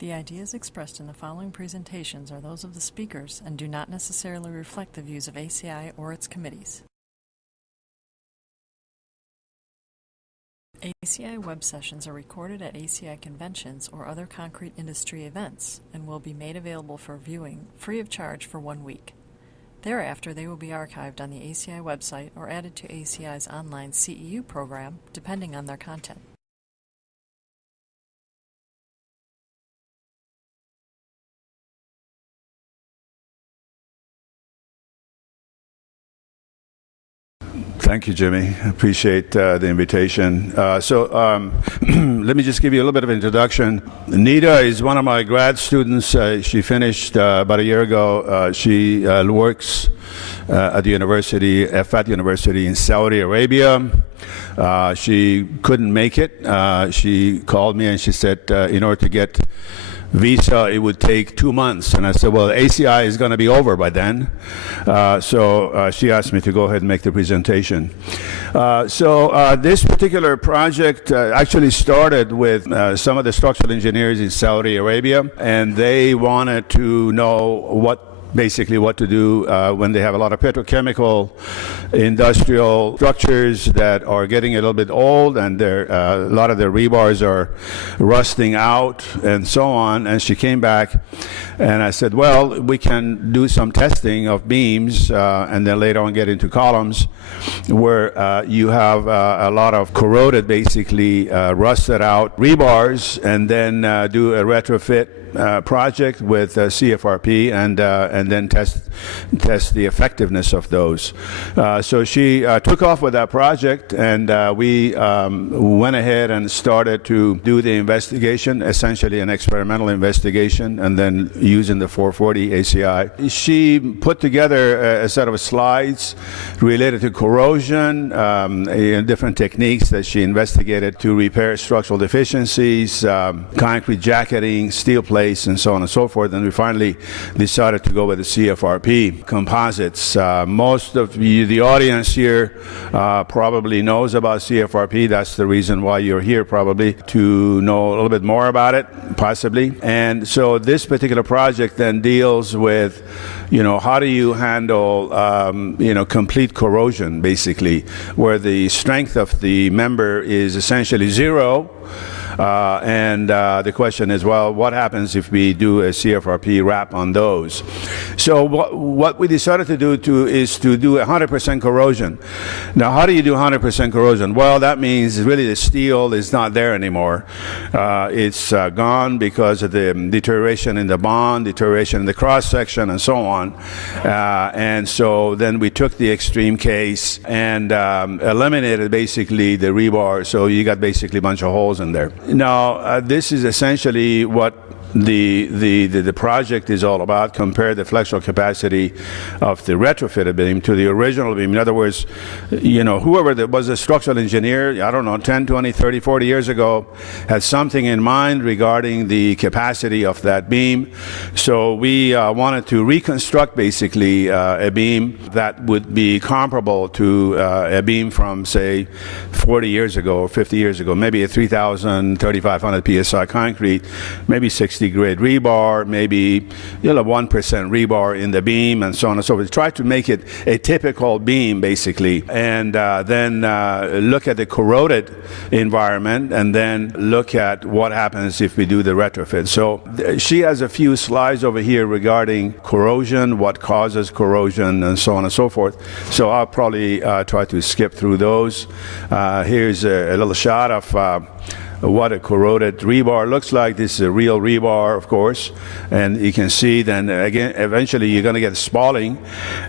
The ideas expressed in the following presentations are those of the speakers and do not necessarily reflect the views of ACI or its committees. ACI web sessions are recorded at ACI conventions or other concrete industry events and will be made available for viewing free of charge for 1 week. Thereafter, they will be archived on the ACI website or added to ACI's online CEU program, depending on their content. Thank you, Jimmy. I appreciate the invitation. Let me just give you a little bit of introduction. Nita is one of my grad students. She finished about a year ago. She works at the university, EFAT University in Saudi Arabia. She couldn't make it. She called me and she said, in order to get visa, it would take 2 months. And I said, well, ACI is going to be over by then. So she asked me to go ahead and make the presentation. This particular project actually started with some of the structural engineers in Saudi Arabia, and they wanted to know basically what to do when they have a lot of petrochemical industrial structures that are getting a little bit old, and a lot of their rebars are rusting out and so on. And she came back and I said, well, we can do some testing of beams and then later on get into columns where you have a lot of corroded, basically rusted out rebars, and then do a retrofit project with CFRP and then test the effectiveness of those. So she took off with that project, and we went ahead and started to do the investigation, essentially an experimental investigation, and then using the 440 ACI. She put together a set of slides related to corrosion, different techniques that she investigated to repair structural deficiencies, concrete jacketing, steel plates, and so on and so forth. And we finally decided to go with the CFRP composites. Most of the audience here probably knows about CFRP. That's the reason why you're here, probably, to know a little bit more about it, possibly. And so this particular project then deals with, how do you handle, complete corrosion, basically, where the strength of the member is essentially zero. And the question is, well, what happens if we do a CFRP wrap on those? So what we decided to do is to do 100% corrosion. Now, how do you do 100% corrosion? Well, that means really the steel is not there anymore. It's gone because of the deterioration in the bond, deterioration in the cross-section, and so on. And so then we took the extreme case and eliminated basically the rebar, so you got basically a bunch of holes in there. Now, this is essentially what the project is all about. Compare the flexural capacity of the retrofitted beam to the original beam. In other words, whoever was a structural engineer, I don't know, 10, 20, 30, 40 years ago, had something in mind regarding the capacity of that beam. So we wanted to reconstruct basically a beam that would be comparable to a beam from, say, 40 years ago or 50 years ago, maybe a 3,000, 3,500 PSI concrete, maybe 60 grade rebar, maybe 1% rebar in the beam, and so on and so forth. Try to make it a typical beam, basically, and then look at the corroded environment, and then look at what happens if we do the retrofit. So she has a few slides over here regarding corrosion, what causes corrosion, and so on and so forth. So I'll probably try to skip through those. Here's a little shot of what a corroded rebar looks like. This is a real rebar, of course, and you can see then again eventually you're going to get spalling,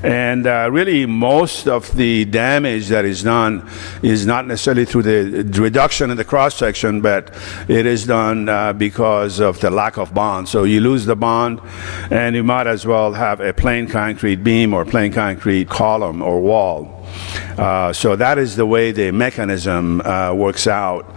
and really most of the damage that is done is not necessarily through the reduction in the cross section, but it is done because of the lack of bond. So you lose the bond, and you might as well have a plain concrete beam or plain concrete column or wall. So that is the way the mechanism works out.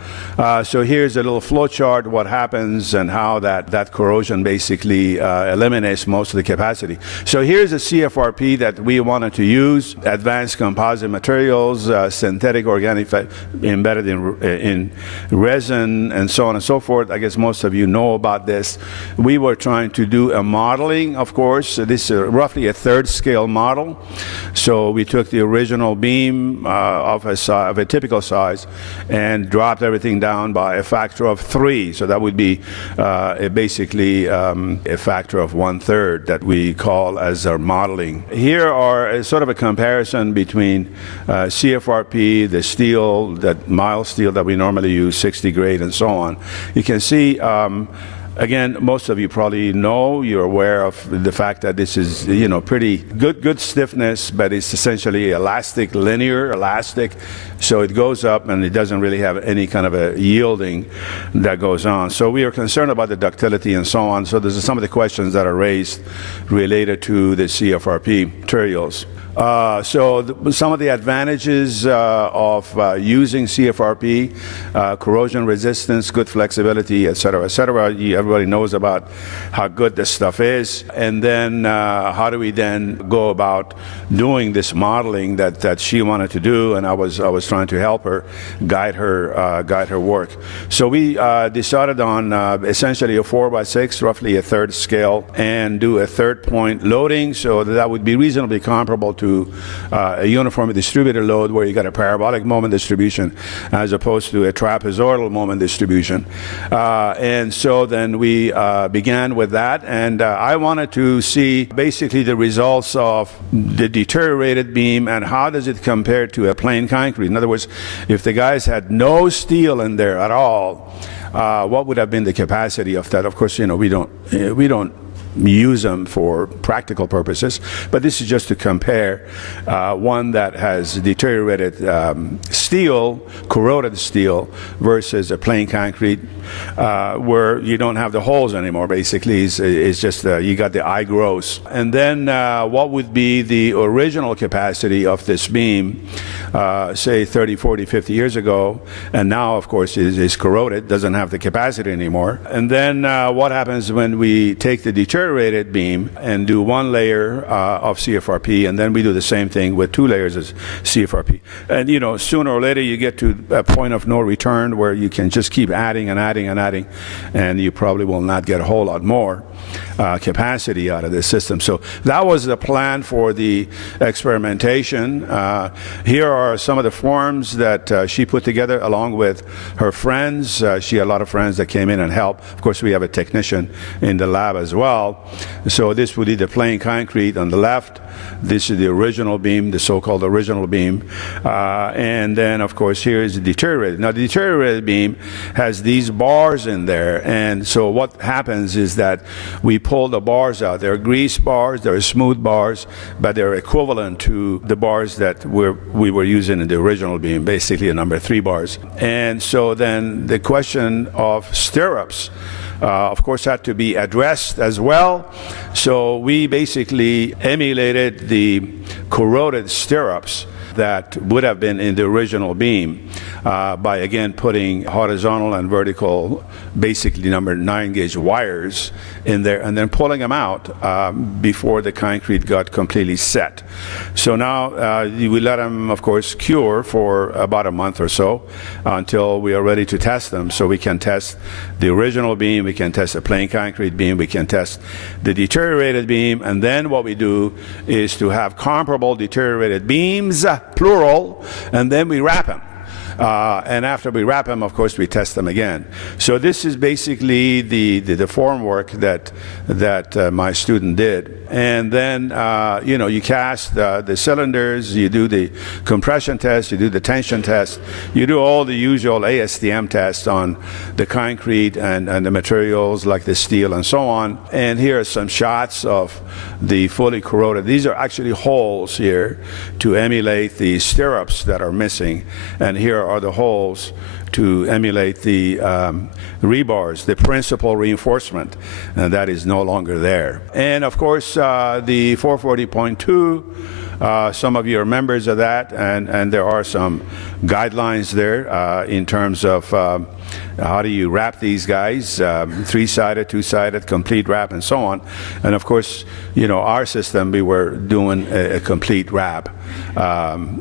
So here's a little flow chart, what happens and how that corrosion basically eliminates most of the capacity. So here's a CFRP that we wanted to use, advanced composite materials, synthetic organic embedded in resin, and so on and so forth. I guess most of you know about this. We were trying to do a modeling, of course. This is roughly a third scale model. So we took the original beam of a typical size and dropped everything down by a factor of 3. So that would be basically a factor of 1/3 that we call as our modeling. Here are a sort of a comparison between CFRP, the steel, that mild steel that we normally use, 60 grade, and so on. You can see. Again, most of you probably know, you're aware of the fact that this is, pretty good stiffness, but it's essentially elastic, linear elastic. So it goes up and it doesn't really have any kind of a yielding that goes on. So we are concerned about the ductility and so on. So those are some of the questions that are raised related to the CFRP materials. Some of the advantages of using CFRP, corrosion resistance, good flexibility, et cetera, et cetera. Everybody knows about how good this stuff is. And then how do we then go about doing this modeling that she wanted to do, and I was trying to help her, guide her work. So we decided on essentially a 4x6, roughly a third scale, and do a third point loading, so that would be reasonably comparable to a uniformly distributed load where you got a parabolic moment distribution as opposed to a trapezoidal moment distribution. And so then we began with that, and I wanted to see basically the results of the deteriorated beam and how does it compare to a plain concrete. In other words, if the guys had no steel in there at all, what would have been the capacity of that? Of course, we don't use them for practical purposes, but this is just to compare one that has deteriorated steel, corroded steel, versus a plain concrete where you don't have the holes anymore. Basically, it's just you got the eye gross. And then what would be the original capacity of this beam, say 30, 40, 50 years ago, and now, of course, is corroded, doesn't have the capacity anymore. And then what happens when we take the deteriorated beam and do one layer of CFRP, and then we do the same thing with 2 layers of CFRP. And sooner or later you get to a point of no return where you can just keep adding and adding and adding, and you probably will not get a whole lot more capacity out of this system. So that was the plan for the experimentation. Here are some of the forms that she put together along with her friends. She had a lot of friends that came in and helped. Of course, we have a technician in the lab as well. So this would be the plain concrete on the left. This is the original beam, the so-called original beam. And then, of course, here is the deteriorated. Now, the deteriorated beam has these bars in there. And so what happens is that we pull the bars out. They're grease bars, they're smooth bars, but they're equivalent to the bars that we were using in the original beam, basically a number 3 bars. And so then the question of stirrups, of course, had to be addressed as well. So we basically emulated the corroded stirrups that would have been in the original beam by, again, putting horizontal and vertical, basically number 9 gauge wires in there, and then pulling them out before the concrete got completely set. So now we let them, of course, cure for about a month or so until we are ready to test them. So we can test the original beam, we can test the plain concrete beam, we can test the deteriorated beam, and then what we do is to have comparable deteriorated beams, plural, and then we wrap them. And after we wrap them, of course, we test them again. So this is basically the formwork that my student did. And then, you cast the cylinders, you do the compression test, you do the tension test, you do all the usual ASTM tests on the concrete and the materials like the steel and so on. And here are some shots of the fully corroded. These are actually holes here to emulate the stirrups that are missing. And here are the holes to emulate the rebars, the principal reinforcement, and that is no longer there. And of course, the 440.2, some of you are members of that, and there are some guidelines there in terms of how do you wrap these guys, three-sided, two-sided, complete wrap, and so on. And of course, you know, our system, we were doing a complete wrap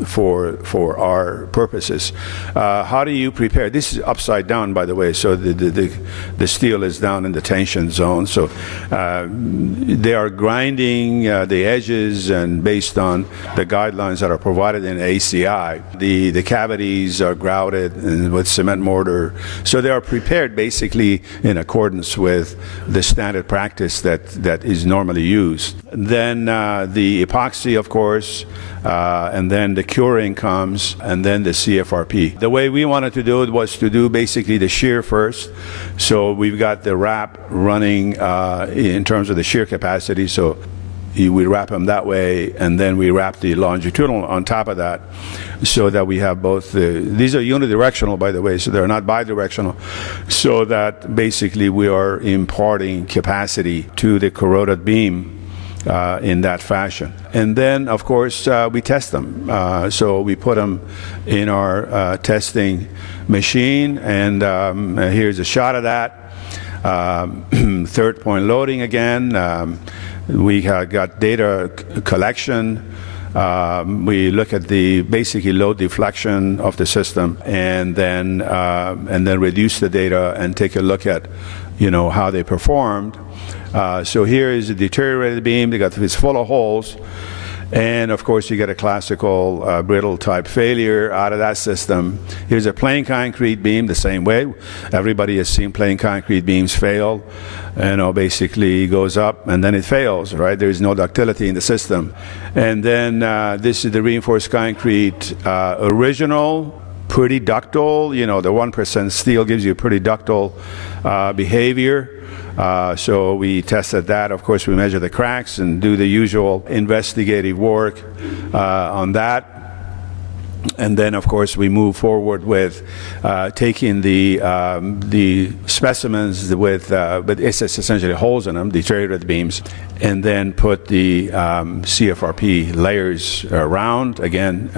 for our purposes. How do you prepare? This is upside down, by the way, so the steel is down in the tension zone. So they are grinding the edges, and based on the guidelines that are provided in ACI, the cavities are grouted and with cement mortar. So they are prepared basically in accordance with the standard practice that is normally used. Then the epoxy, of course, and then the curing comes, and then the CFRP. The way we wanted to do it was to do basically the shear first. So we've got the wrap running in terms of the shear capacity. So we wrap them that way, and then we wrap the longitudinal on top of that, so that we have both these are unidirectional, by the way, so they're not bidirectional, so that basically we are imparting capacity to the corroded beam in that fashion. And then, of course, we test them. So we put them in our testing machine, and here's a shot of that. Third point loading again. We got data collection. We look at the basically load deflection of the system, and then reduce the data and take a look at, you know, how they performed. So here is a deteriorated beam. It's full of holes, and of course you get a classical brittle type failure out of that system. Here's a plain concrete beam the same way. Everybody has seen plain concrete beams fail. You know, basically goes up and then it fails, right? There is no ductility in the system. And then this is the reinforced concrete original, pretty ductile. You know, the 1% steel gives you pretty ductile behavior. So we tested that. Of course, we measure the cracks and do the usual investigative work on that. And then, of course, we move forward with taking the specimens with it's essentially holes in them, deteriorated beams, and then put the CFRP layers around, again,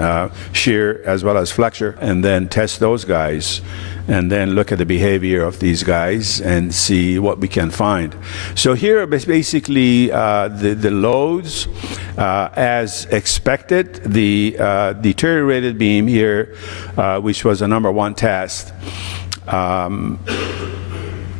shear as well as flexure, and then test those guys, and then look at the behavior of these guys and see what we can find. So here are basically the loads as expected. The deteriorated beam here, which was the #1 test,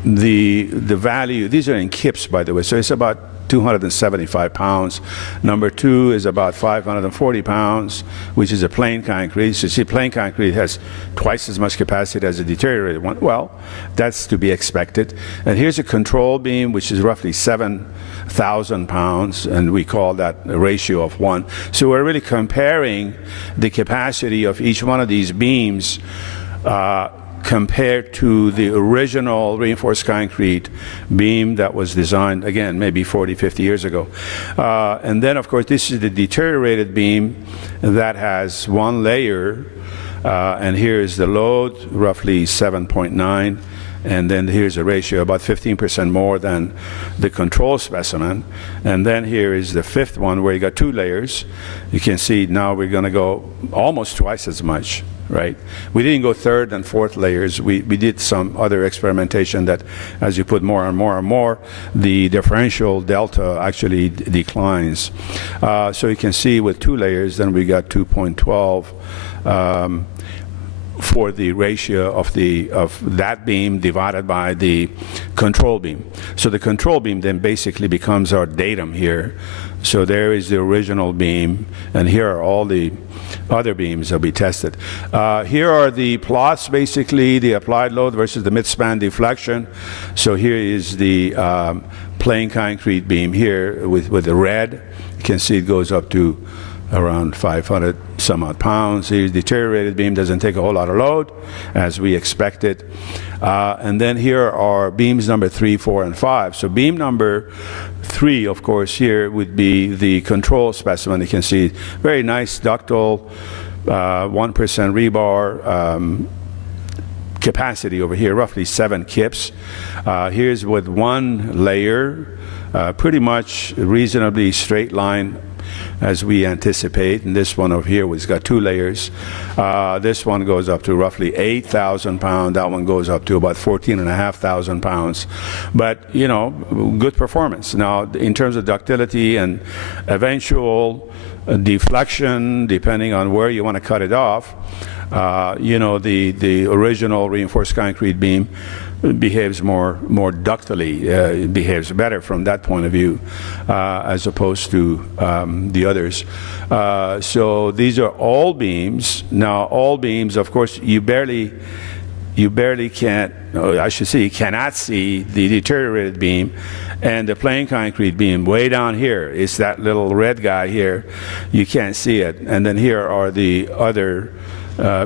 the value, these are in kips, by the way, so it's about 275 pounds. #2 is about 540 pounds, which is a plain concrete. So you see, plain concrete has twice as much capacity as a deteriorated one. Well, that's to be expected. And here's a control beam, which is roughly 7,000 pounds, and we call that a ratio of 1. So we're really comparing the capacity of each one of these beams compared to the original reinforced concrete beam that was designed, again, maybe 40, 50 years ago. And then, of course, this is the deteriorated beam that has one layer, and here is the load, roughly 7.9, and then here's a ratio about 15% more than the control specimen. And then here is the fifth one where you got 2 layers. You can see now we're going to go almost twice as much. Right? We didn't go third and fourth layers. We did some other experimentation that as you put more and more and more, the differential delta actually declines. So you can see with 2 layers, then we got 2.12 for the ratio of that beam divided by the control beam. So the control beam then basically becomes our datum here. So there is the original beam, and here are all the other beams that we tested. Here are the plots, basically, the applied load versus the mid-span deflection. So here is the plain concrete beam here with the red. You can see it goes up to around 500 some odd pounds. The deteriorated beam doesn't take a whole lot of load, as we expected. And then here are beams number 3, 4, and 5. So beam number 3, of course, here would be the control specimen. You can see very nice ductile 1% rebar capacity over here, roughly 7 kips. Here's with 1 layer, pretty much reasonably straight line as we anticipate, and this one over here has got 2 layers. This one goes up to roughly 8,000 pounds. That one goes up to about 14,500 pounds. But, you know, good performance. Now, in terms of ductility and eventual deflection, depending on where you want to cut it off, you know, the original reinforced concrete beam behaves more ductily, behaves better from that point of view, as opposed to the others. So these are all beams. Now, all beams, of course, you barely can't, I should say, you cannot see the deteriorated beam. And the plain concrete beam way down here is that little red guy here. You can't see it. And then here are the other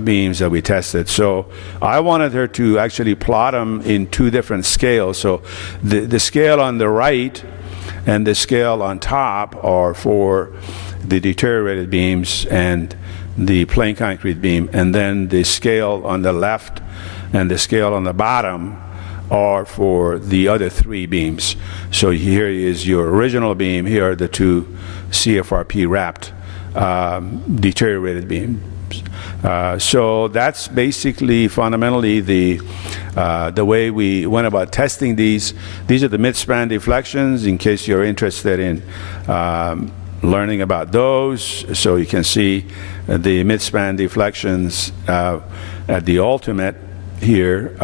beams that we tested. So I wanted her to actually plot them in 2 different scales. So the scale on the right and the scale on top are for the deteriorated beams and the plain concrete beam, and then the scale on the left and the scale on the bottom are for the other 3 beams. So here is your original beam. Here are the 2 CFRP wrapped deteriorated beams. So that's basically fundamentally the way we went about testing these. These are the mid-span deflections, in case you're interested in learning about those. So you can see the mid-span deflections at the ultimate here.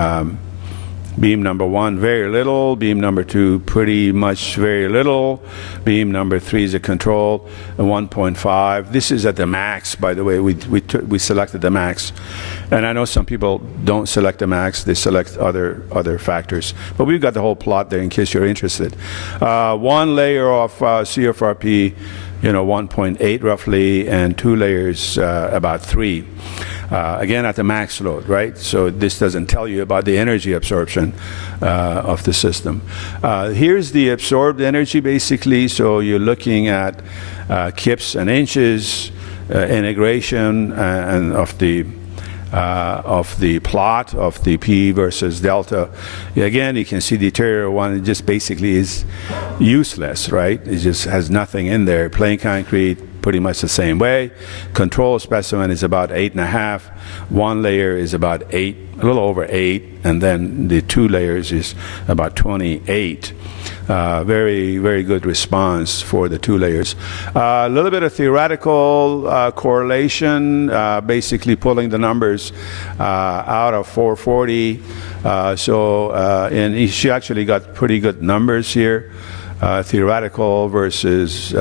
Beam number 1, very little. Beam number 2, pretty much very little. Beam number 3 is a control, 1.5. This is at the max, by the way. We selected the max. And I know some people don't select the max. They select other factors. But we've got the whole plot there in case you're interested. 1 layer of CFRP, you know, 1.8 roughly, and 2 layers, about 3. Again, at the max load, right? So this doesn't tell you about the energy absorption of the system. Here's the absorbed energy, basically. So you're looking at kips and inches, integration and of the plot of the P versus delta. Again, you can see the interior one, it just basically is useless, right? It just has nothing in there. Plain concrete, pretty much the same way. Control specimen is about 8.5. 1 layer is about 8, a little over 8, and then the 2 layers is about 28. Very, very good response for the 2 layers. A little bit of theoretical correlation, basically pulling the numbers out of 440. And she actually got pretty good numbers here, theoretical versus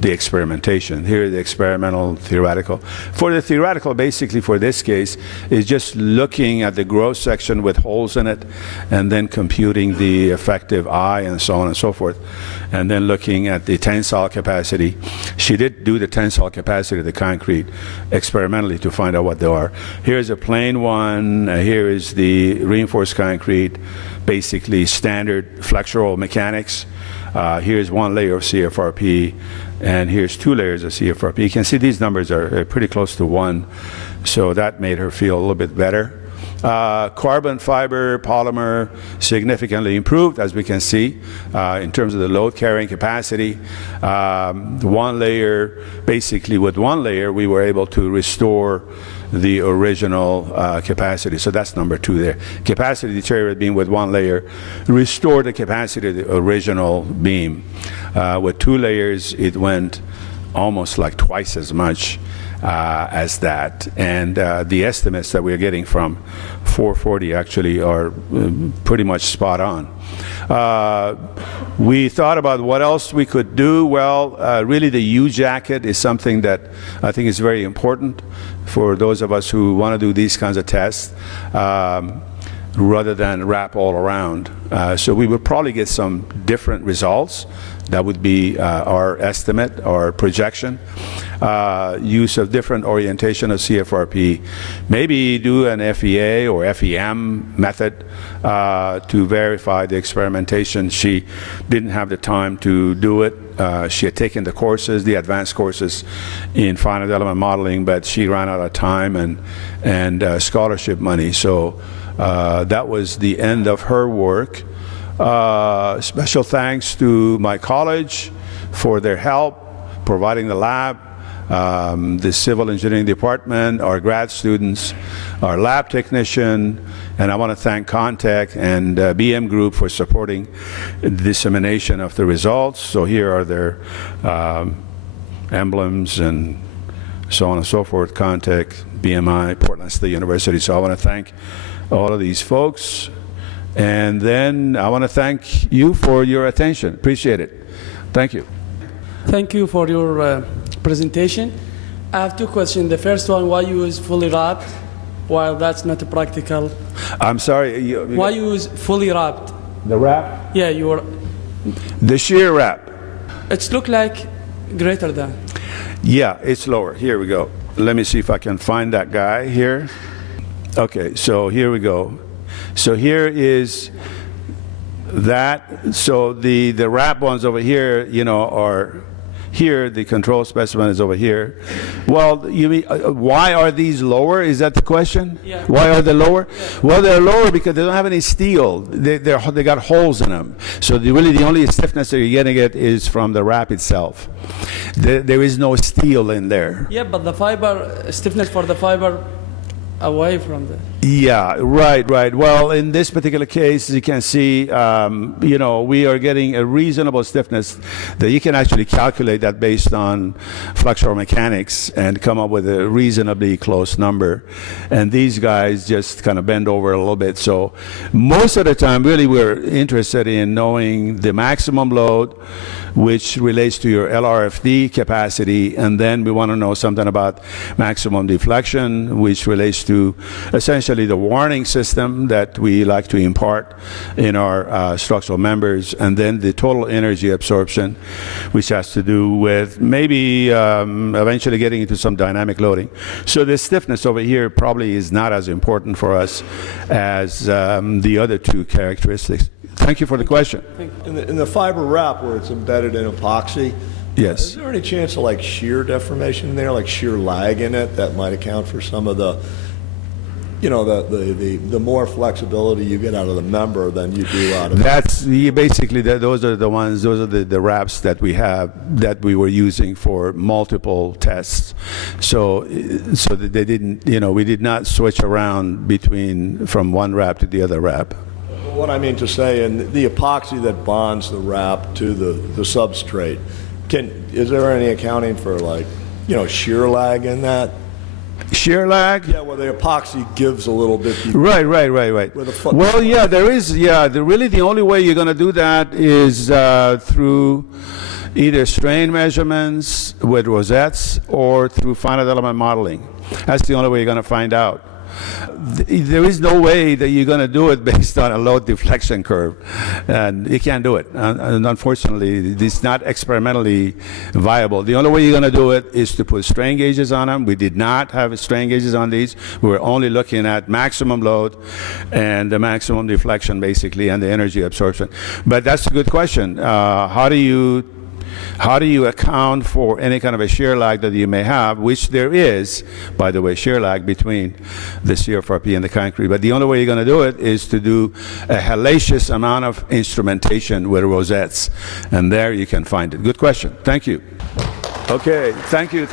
the experimentation. Here, the experimental, theoretical. For the theoretical, basically for this case, is just looking at the gross section with holes in it, and then computing the effective I, and so on and so forth, and then looking at the tensile capacity. She did do the tensile capacity of the concrete experimentally to find out what they are. Here's a plain one. Here is the reinforced concrete, basically standard flexural mechanics. Here's 1 layer of CFRP, and here's 2 layers of CFRP. You can see these numbers are pretty close to 1, so that made her feel a little bit better. Carbon fiber polymer significantly improved, as we can see, in terms of the load carrying capacity. 1 layer, basically with 1 layer, we were able to restore the original capacity. So that's number 2 there. Capacity deteriorated beam with 1 layer, restore the capacity of the original beam. With 2 layers, it went almost like twice as much as that. And the estimates that we're getting from 440 actually are pretty much spot on. We thought about what else we could do. Well, really the U-jacket is something that I think is very important for those of us who want to do these kinds of tests. rather than wrap all around. So we would probably get some different results. That would be our estimate, our projection. Use of different orientation of CFRP. Maybe do an FEA or FEM method to verify the experimentation. She didn't have the time to do it. She had taken the courses, the advanced courses in finite element modeling, but she ran out of time and scholarship money. So that was the end of her work. Special thanks to my college for their help providing the lab, the civil engineering department, our grad students, our lab technician, and I want to thank Contech and BM Group for supporting the dissemination of the results. So here are their emblems and so on and so forth, Contech, BMI, Portland State University. So I want to thank all of these folks. And then I want to thank you for your attention. Appreciate it. Thank you. Thank you for your presentation. I have two questions. The first one, why you use fully wrapped while that's not practical? I'm sorry. Why you use fully wrapped? The wrap? Yeah, you were. The shear wrap. It's look like greater than. Yeah, it's lower. Here we go. Let me see if I can find that guy here. Okay, so here we go. So here is that. So the wrap ones over here, you know, are here. The control specimen is over here. Well, you mean why are these lower? Is that the question? Yeah. Why are they lower? Yeah. Well, they're lower because they don't have any steel. They got holes in them. So really the only stiffness that you're getting it is from the wrap itself. There is no steel in there. Yeah, but the fiber stiffness for the fiber away from the. Yeah, right. Well, in this particular case, you can see, you know, we are getting a reasonable stiffness that you can actually calculate that based on flexural mechanics and come up with a reasonably close number. And these guys just kind of bend over a little bit. So most of the time, really, we're interested in knowing the maximum load, which relates to your LRFD capacity, and then we want to know something about maximum deflection, which relates to essentially the warning system that we like to impart in our structural members, and then the total energy absorption, which has to do with maybe eventually getting into some dynamic loading. So the stiffness over here probably is not as important for us as the other two characteristics. Thank you for the question. In the fiber wrap where it's embedded in epoxy, yes. Is there any chance of like shear deformation in there, like shear lag in it that might account for some of the, you know, the more flexibility you get out of the member than you do out of that's basically those are the ones, those are the wraps that we have that we were using for multiple tests. So that they didn't, you know, we did not switch around from one wrap to the other wrap. What I mean to say, and the epoxy that bonds the wrap to the substrate, is there any accounting for, like, you know, shear lag in that? Shear lag? Yeah, well, the epoxy gives a little bit. Right. Well, yeah, there is. Yeah, really the only way you're going to do that is through either strain measurements with rosettes or through finite element modeling. That's the only way you're going to find out. There is no way that you're going to do it based on a load deflection curve, and you can't do it. And unfortunately, it's not experimentally viable. The only way you're going to do it is to put strain gauges on them. We did not have strain gauges on these. We were only looking at maximum load and the maximum deflection, basically, and the energy absorption. But that's a good question. How do you account for any kind of a shear lag that you may have, which there is, by the way, shear lag between the CFRP and the concrete. But the only way you're going to do it is to do a hellacious amount of instrumentation with rosettes. And there you can find it. Good question. Thank you. Okay. Thank you.